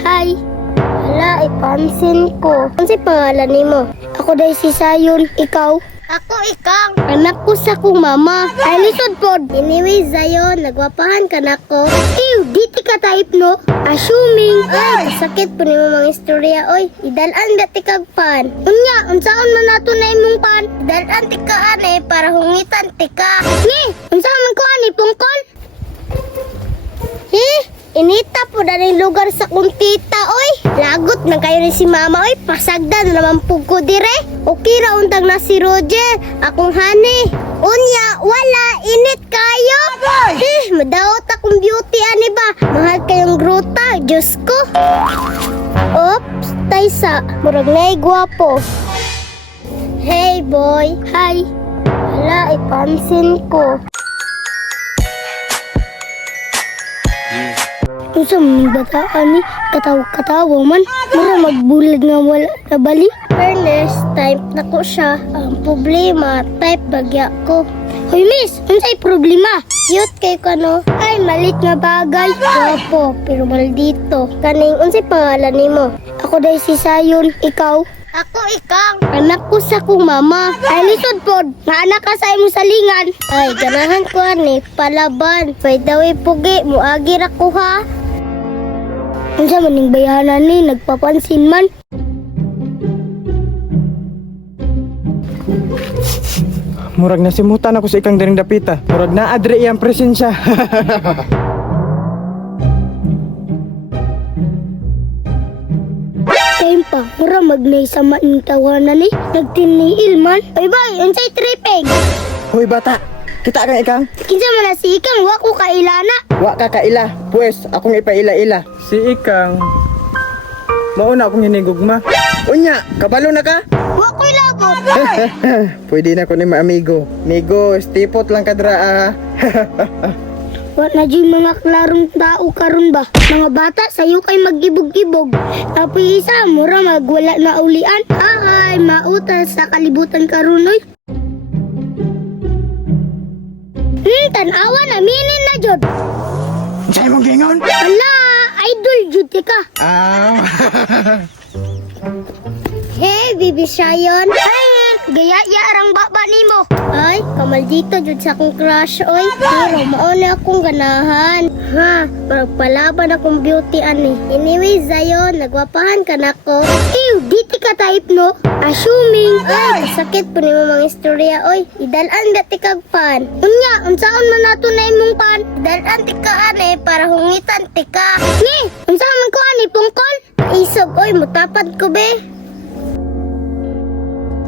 Hi. Hala, ipansin ko. Ano si pangalan ni mo? Ako dahil si Sayon. Ikaw? Ako ikang. Anak ko sa kong mama. Ay, lisod po. Anyway, Zayon, nagwapahan ka na ko. Ew, di ti ka type, no? Assuming. Ay, kasakit po ni mo mga istorya, oy. Idalan ba ti kag pan? Unya, unsaon man nato na imong pan? Idalan ti ka ane, para hungitan ti ka. Ni, unsaon man ko inita po na rin lugar sa kuntita, oy. Lagot na kayo ni si mama, oy. Pasagda na naman po ko dire. Okay ra untang na si Roger, akong honey. Unya, wala, init kayo. Eh, madaot akong beauty, ani ba? Mahal kayong gruta, Diyos ko. Oops, Taysa, murag na gwapo. Hey, boy. Hi. Hala, ipansin ko. Unsa man bataan ni katawa-katawa man mura magbulag nga wala na bali. Fairness, type na ko siya. Ang problema, type bagya ko. Hoy miss, unsay problema? Cute kay kano. Ay, malit nga bagay. Wapo, pero maldito. Kaning, unsay pangalan nimo? Ako dahil si Sayon, ikaw? Ako ikang. Anak ko sa kong mama. Ay, lisod po. Nga anak ka sa imong salingan. Ay, ganahan ko ani. Palaban. By the way, pugi. Muagi ra ko ha. Unsa man ning bayanan ni nagpapansin man. Murag nasimutan ako sa ikang daring dapita. Murag na adre iyang presensya. Kain pa, mura magnay sa maning tawanan ni. Nagtiniil man. Bay, unsay tripping? Hoy bata, kita kang ikang. Kinsa man na si Ikang, wa ko kailana. Wa ka kaila, pues akong ipaila-ila. Si ikang Mauna akong hinigugma. Unya, kabalo na ka? Wa ko ilabot. Pwede na ko ni amigo. Migo, stipot lang kadra ah. Wa na dyan mga klarong tao karon ba? Mga bata, sayo kay magibog-ibog. Tapos isa, mura magwala na ulian. Ay, mauta sa kalibutan karon tanawa na, minin na jud. Sa'yo mong gingon? Ala, idol jud ka. Ah. Hey, Bibi Shayon. Ay, gaya-ya arang baba nimo. Ay, kamaldito jud sa akong crush, oy. Pero mauna akong ganahan. Ha, parang palaban akong beauty ani. Anyway, Zayon, nagwapahan ka na ko. Ew, di ti ka type, no? Assuming. Ay, sakit po nimo mga istorya, oy. Idalan ba ti kag pan? Unya, unsaon man nato na imong pan? Idalan ti ka ani, para hungitan ti ka. Ni, unsaon man ko ani, pungkol? Isog, oy, mutapad ko be.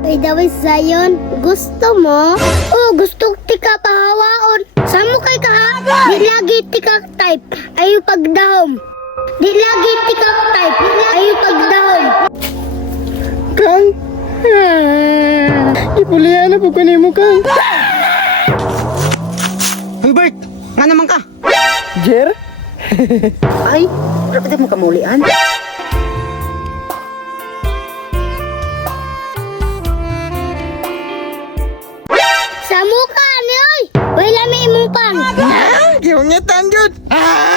Ay, daway Zion, gusto mo? Oh, gusto tika pahawaon. Samo kay ka ha? Di lagi tika type, ayo pagdahom. Di lagi tika type, ayo pagdahom. Kang? Ipulihan na po kanimo kang. Hubert, nga naman ka. Jer? Ay, dapat mo kamulian. bang. Ha? Dia punya tanjut. Ha?